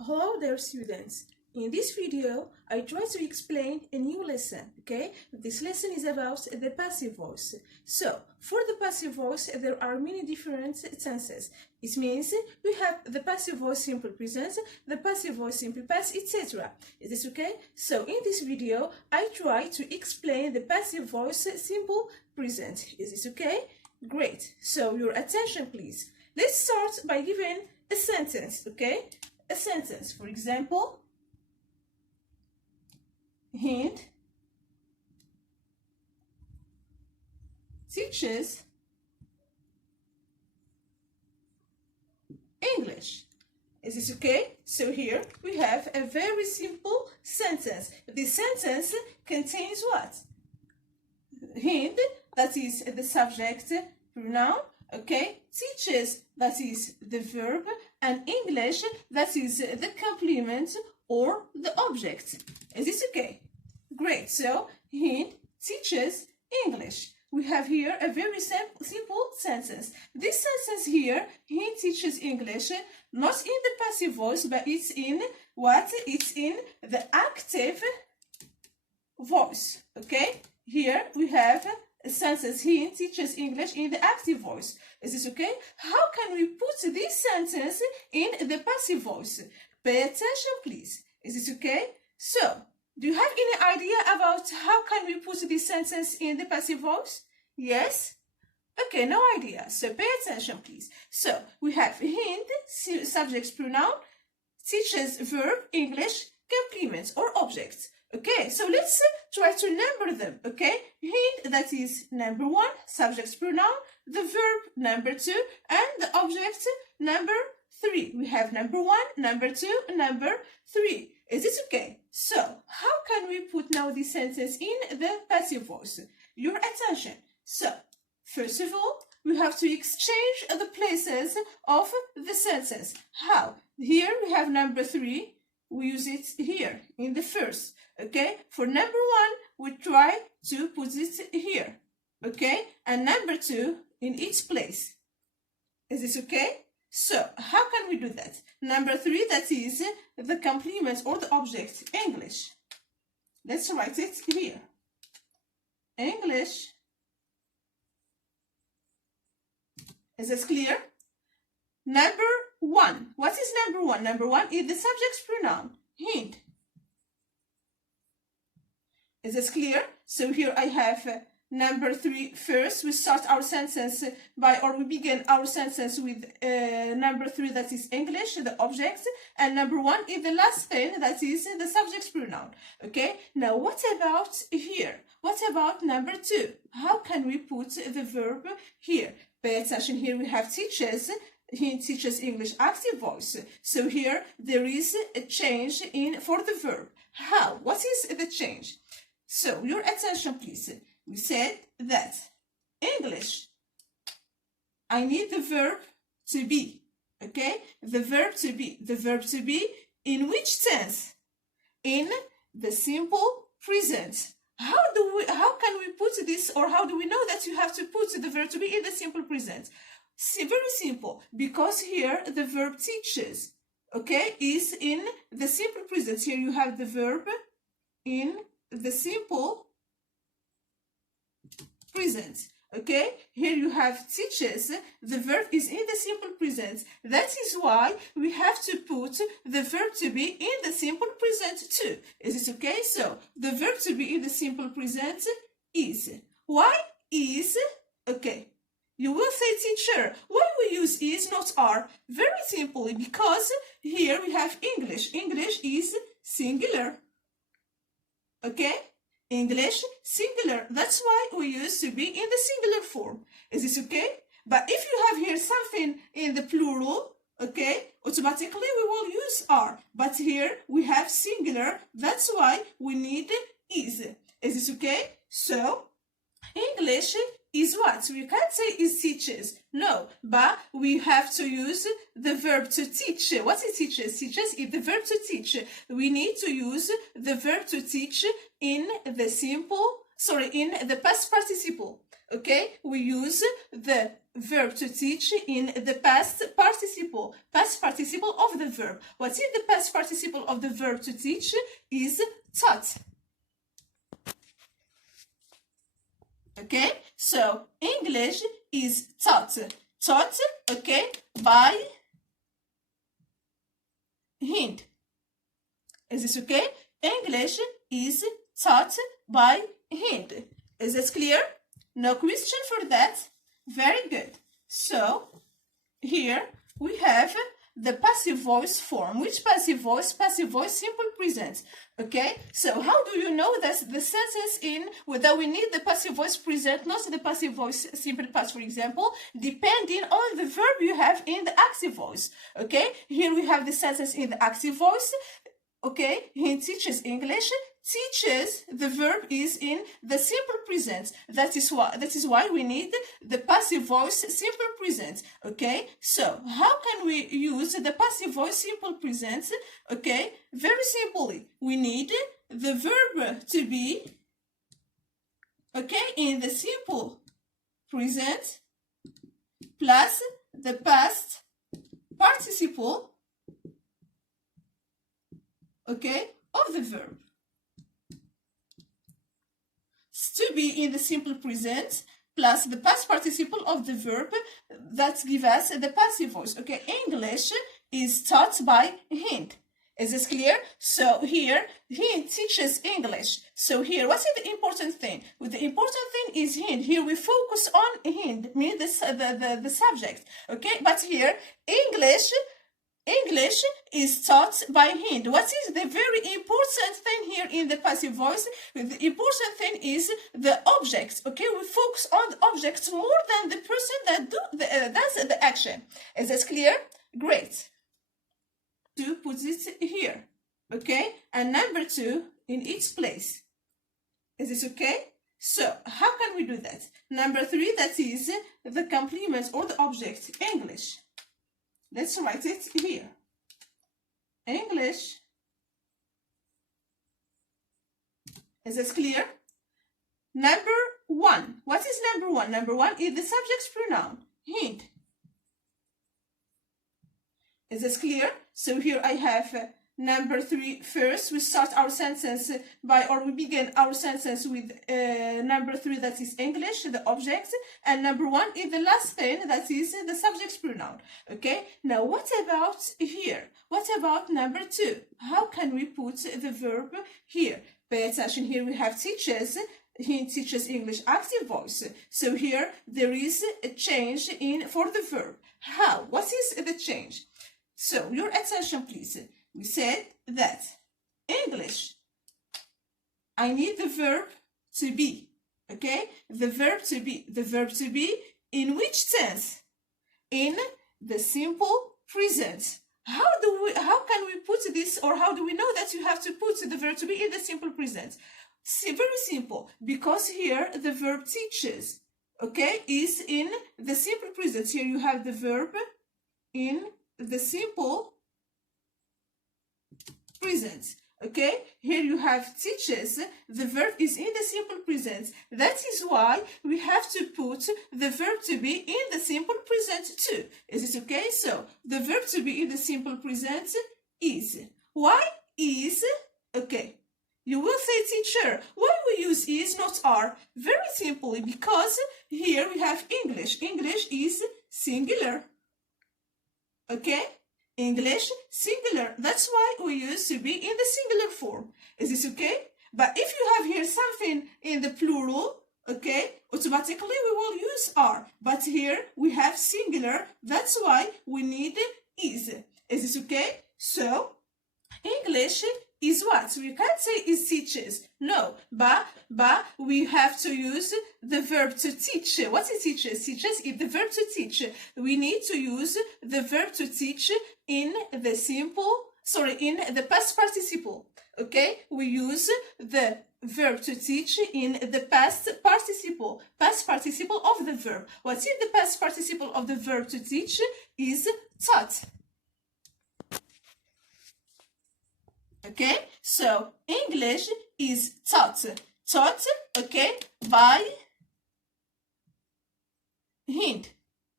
Hello there, students. In this video, I try to explain a new lesson, okay? This lesson is about the passive voice. So, for the passive voice, there are many different tenses. It means we have the passive voice simple present, the passive voice simple past, etc. Is this okay? So, in this video, I try to explain the passive voice simple present. Is this okay? Great. So, your attention, please. Let's start by giving a sentence, okay? A sentence, for example, Hind teaches English. Is this okay? So here we have a very simple sentence. This sentence contains what? Hind, that is the subject pronoun, okay? Teaches, that is the verb, and English, that is the complement or the object. Is this okay? Great. So, Hind teaches English. We have here a very simple sentence. This sentence here, Hind teaches English, not in the passive voice, but it's in what? It's in the active voice. Okay? Here we have a sentence, Hind teaches English in the active voice. Is this okay? How can we put this sentence in the passive voice? Pay attention, please. Is this okay? So, do you have any idea about how can we put this sentence in the passive voice? Yes? Okay, no idea. So, pay attention, please. So, we have Hind, subject pronoun, teaches verb, English, complement or object. Okay, so let's try to number them, okay? Hind, that is number 1, subject pronoun, the verb number 2, and the object number 3. We have number 1, number 2, number 3. Is it okay? So, how can we put now this sentence in the passive voice? Your attention. So, first of all, we have to exchange the places of the sentence. How? Here we have number 3. We use it here in the first. Okay? For number 1, we try to put it here. Okay? And number 2 in each place. Is this okay? So, how can we do that? Number 3, that is the complement or the object, English. Let's write it here. English. Is this clear? Number 1. What is number 1? Number 1 is the subject pronoun, Hind. Is this clear? So here I have number 3 first. We start our sentence we begin our sentence with number 3, that is English, the object, and number 1 is the last thing, that is the subject pronoun. Okay, now what about here? What about number 2? How can we put the verb here? Pay attention, here we have teaches. He teaches English active voice. So here there is a change for the verb. How? What is the change? So your attention, please. We said that English, I need the verb to be, okay? The verb to be. The verb to be in which tense? In the simple present. How can we put this, or how do we know that you have to put the verb to be in the simple present? Very simple, because here the verb teaches, okay, is in the simple present. Here you have the verb in the simple present. Okay, here you have teaches, the verb is in the simple present. That is why we have to put the verb to be in the simple present too. Is this okay? So, the verb to be in the simple present is. Why is? Okay, you will say, teacher, why we use is, not are? Very simply, because here we have English. English is singular. Okay? English, singular. That's why we use to be in the singular form. Is this okay? But if you have here something in the plural, okay, automatically we will use are. But here we have singular. That's why we need is. Is this okay? So, English is what? We can't say is teaches. No, but we have to use the verb to teach. What is teaches? Teaches is the verb to teach. We need to use the verb to teach in the past participle. Okay? We use the verb to teach in the past participle of the verb. What is the past participle of the verb to teach? Is taught. Okay, so English is taught. Taught, okay, by hand. Is this okay? English is taught by hand. Is this clear? No question for that? Very good. So, here we have the passive voice form. Which passive voice? Passive voice, simple present. Okay, so how do you know that the sentence in whether we need the passive voice present, not the passive voice simple past, for example, depending on the verb you have in the active voice. Okay, here we have the sentence in the active voice. Okay, he teaches English. Teaches, the verb is in the simple present. That is why we need the passive voice simple present. Okay, so how can we use the passive voice simple present? Okay, very simply, we need the verb to be, okay, in the simple present plus the past participle, okay, of the verb. To be in the simple present plus the past participle of the verb that give us the passive voice. Okay, English is taught by hand. Is this clear? So here, he teaches English. So here, what's the important thing? Well, the important thing is hand. Here we focus on hand, mean the subject. Okay, but here, English is taught by hand. What is the very important thing here in the passive voice? The important thing is the object. Okay, we focus on the object more than the person that does the action. Is that clear? Great. To put it here. Okay, and number 2 in each place. Is this okay? So how can we do that? Number 3, that is the complement or the object, English. Let's write it here. English. Is this clear? Number 1. What is number 1? Number 1 is the subject pronoun, hand. Is this clear? So here I have number 3 first. We start our sentence by, or we begin our sentence with number 3, that is English, the object, and number 1 is the last thing, that is the subject pronoun. Okay, now what about here? What about number 2? How can we put the verb here? Pay attention, here we have teaches. He teaches English, active voice. So here there is a change in for the verb. How? What is the change? So your attention please. We said that English, I need the verb to be, okay? The verb to be. The verb to be in which tense? In the simple present. How can we put this, or how do we know that you have to put the verb to be in the simple present? Very simple, because here the verb teaches, okay, is in the simple present. Here you have the verb in the simple present. Okay, here you have teaches, the verb is in the simple present. That is why we have to put the verb to be in the simple present too. Is it okay? So the verb to be in the simple present is. Why is? Okay, you will say, teacher, why we use is, not are? Very simply, because here we have English. English is singular. Okay, English singular. That's why we use to be in the singular form. Is this okay? But if you have here something in the plural, okay, automatically we will use are. But here we have singular. That's why we need is. Is this okay? So English is what? We can't say is teaches. No, but we have to use the verb to teach. What is teaches? Teaches is the verb to teach. We need to use the verb to teach in the in the past participle. Okay? We use the verb to teach in the past participle of the verb. What is the past participle of the verb to teach? Is taught. Okay, so English is taught. Taught, okay, by hand.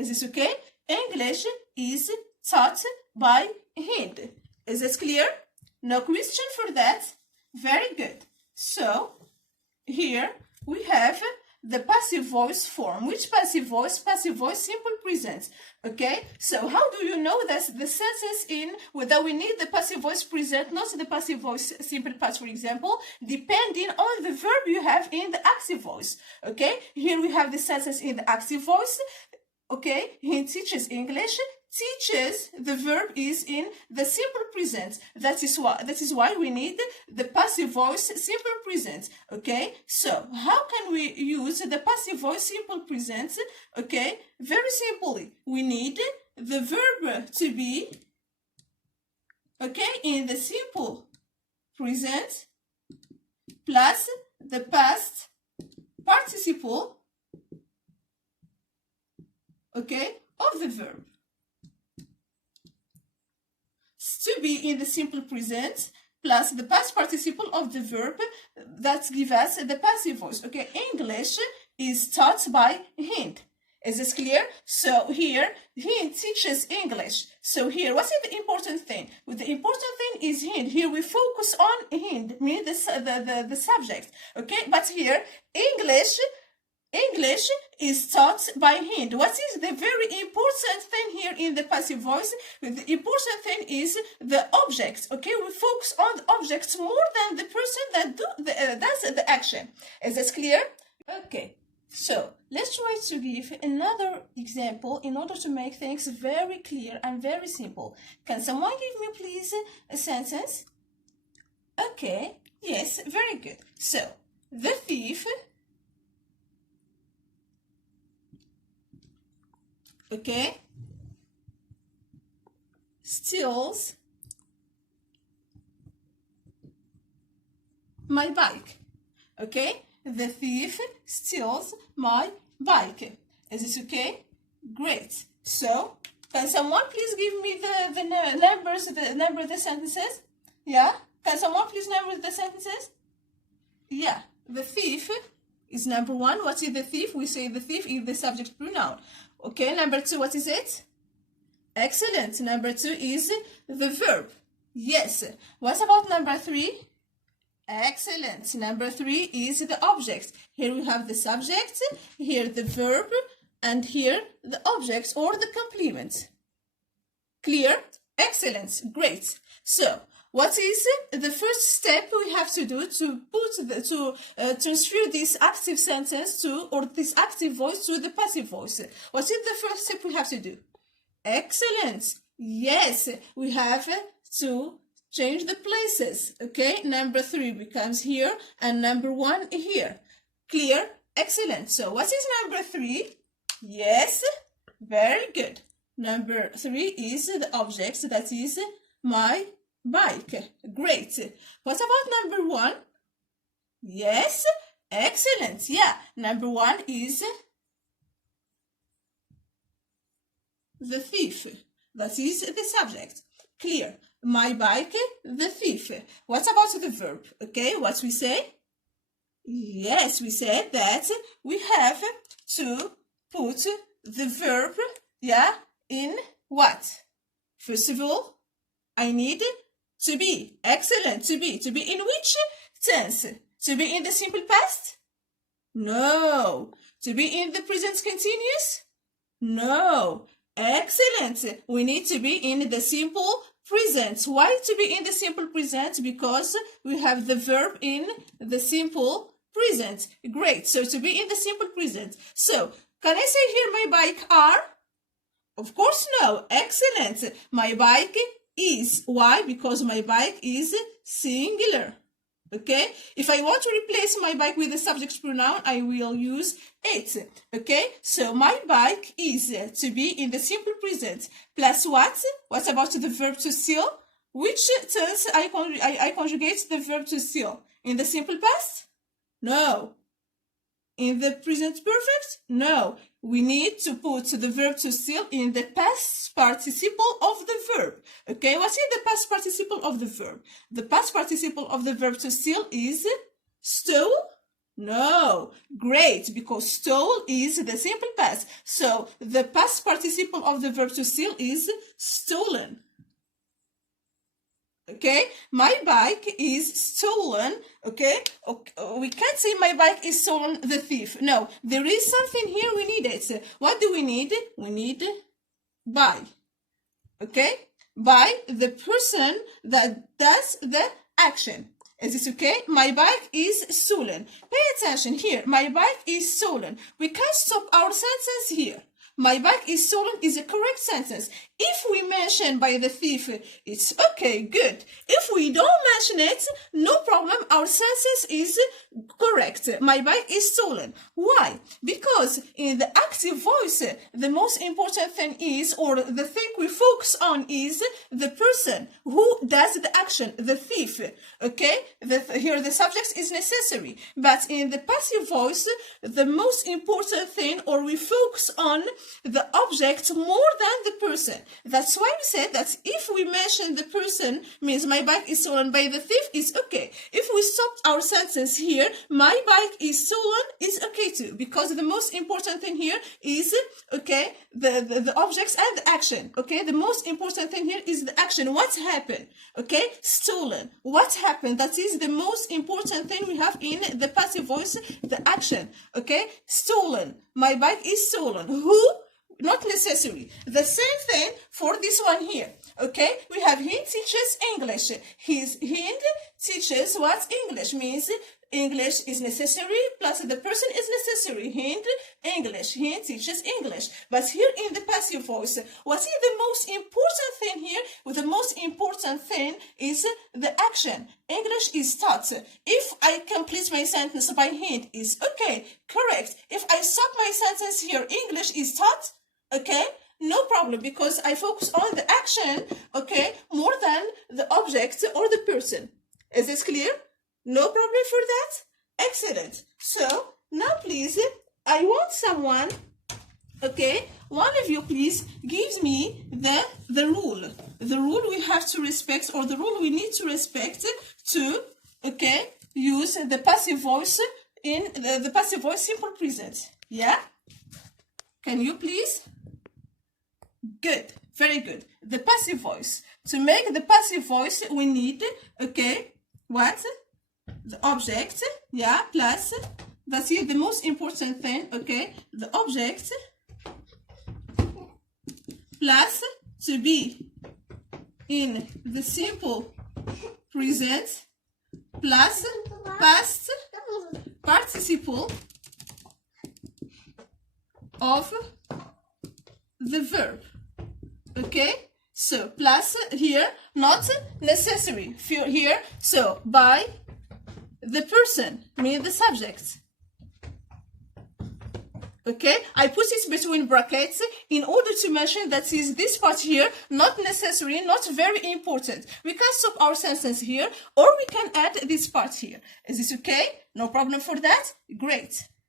Is this okay? English is taught by Hind. Is this clear? No question for that? Very good. So, here we have the passive voice form. Which passive voice? Passive voice, simple present. Okay, so how do you know that the sentence in whether we need the passive voice present, not the passive voice simple past, for example, depending on the verb you have in the active voice. Okay, here we have the sentence in the active voice. Okay, he teaches English. Teaches, the verb is in the simple present. That is why we need the passive voice simple present. Okay, so how can we use the passive voice simple present? Okay, very simply, we need the verb to be, okay, in the simple present plus the past participle, okay, of the verb. To be in the simple present plus the past participle of the verb that gives us the passive voice. Okay, English is taught by Hind. Is this clear? So here, Hind teaches English. So here, what is the important thing? The important thing is Hind. Here we focus on Hind, meaning the subject. Okay, but here, English is taught by Hind. What is the very important thing here in the passive voice? The important thing is the object. Okay, we focus on the object more than the person that does the action. Is this clear? Okay, so let's try to give another example in order to make things very clear and very simple. Can someone give me please a sentence? Okay, yes, very good. So, the thief, okay, steals my bike. Okay, the thief steals my bike. Is this okay? Great. So, can someone please give me the numbers, the number of the sentences? Yeah? Can someone please number the sentences? Yeah, the thief is number one. What is the thief? We say the thief is the subject pronoun. Okay, number two, what is it? Excellent. Number two is the verb. Yes. What about number three? Excellent. Number three is the object. Here we have the subject, here the verb, and here the object or the complement. Clear? Excellent. Great. So, what is the first step we have to do to transfer this active sentence or this active voice to the passive voice? What is the first step we have to do? Excellent. Yes, we have to change the places. Okay, number three becomes here and number one here. Clear? Excellent. So what is number three? Yes, very good. Number three is the object, that is my bike. Great. What about number one? Yes, excellent. Yeah, number one is the thief. That is the subject. Clear. My bike, the thief. What about the verb? Okay, what we say? Yes, we said that we have to put the verb, yeah, in what? First of all, I need to be. Excellent. To be. To be in which tense? To be in the simple past? No. To be in the present continuous? No. Excellent. We need to be in the simple present. Why to be in the simple present? Because we have the verb in the simple present. Great. So to be in the simple present. So, can I say here my bike are? Of course no. Excellent. My bike is. Why? Because my bike is singular. Okay? If I want to replace my bike with the subject pronoun, I will use it. Okay? So my bike is to be in the simple present. Plus what? What about the verb to steal? Which tense I conjugate the verb to steal? In the simple past? No. In the present perfect? No. We need to put the verb to steal in the past participle of the verb. Okay, what is the past participle of the verb? The past participle of the verb to steal is stole. No. Great, because stole is the simple past. So the past participle of the verb to steal is stolen. Okay, my bike is stolen. Okay, we can't say my bike is stolen, the thief. No, there is something here, we need it. What do we need? We need by. Okay, by the person that does the action. Is this okay? My bike is stolen. Pay attention here. My bike is stolen. We can't stop our sentence here. My bike is stolen is a correct sentence. If we mention by the thief, it's okay, good. If we don't mention it, no problem, our sentence is correct. My bike is stolen. Why? Because in the active voice, the most important thing is, or the thing we focus on is the person who does the action, the thief. Okay? Here the subject is necessary. But in the passive voice, the most important thing, or we focus on the object more than the person. That's why we said that if we mention the person, means my bike is stolen by the thief, is okay. If we stopped our sentence here, my bike is stolen, is okay too, because the most important thing here is, okay, the objects and the action. Okay, the most important thing here is the action. What happened? Okay, stolen. What happened? That is the most important thing we have in the passive voice, the action. Okay, stolen. My bike is stolen. Who? Not necessary. The same thing for this one here. Okay, we have he teaches English. He teaches what? English means English is necessary plus the person is necessary. Hind English. He teaches English. But here in the passive voice, what is the most important thing here? Well, the most important thing is the action. English is taught. If I complete my sentence by hind, is okay, correct. If I stop my sentence here, English is taught. Okay, no problem, because I focus on the action, okay, more than the object or the person. Is this clear? No problem for that? Excellent. So, now please, I want someone, okay, one of you please gives me the rule. The rule we have to respect, or the rule we need to respect to, okay, use the passive voice in the passive voice simple present. Yeah? Can you please? Good, very good. The passive voice. To make the passive voice, we need, okay, what? The object, yeah, plus, that's here the most important thing, okay, the object, plus, to be in the simple present, plus, past participle of the verb. Okay, so plus here, not necessary here, so by the person, mean the subject. Okay, I put it between brackets in order to mention that is this part here, not necessary, not very important. We can stop our sentence here, or we can add this part here. Is this okay? No problem for that? Great.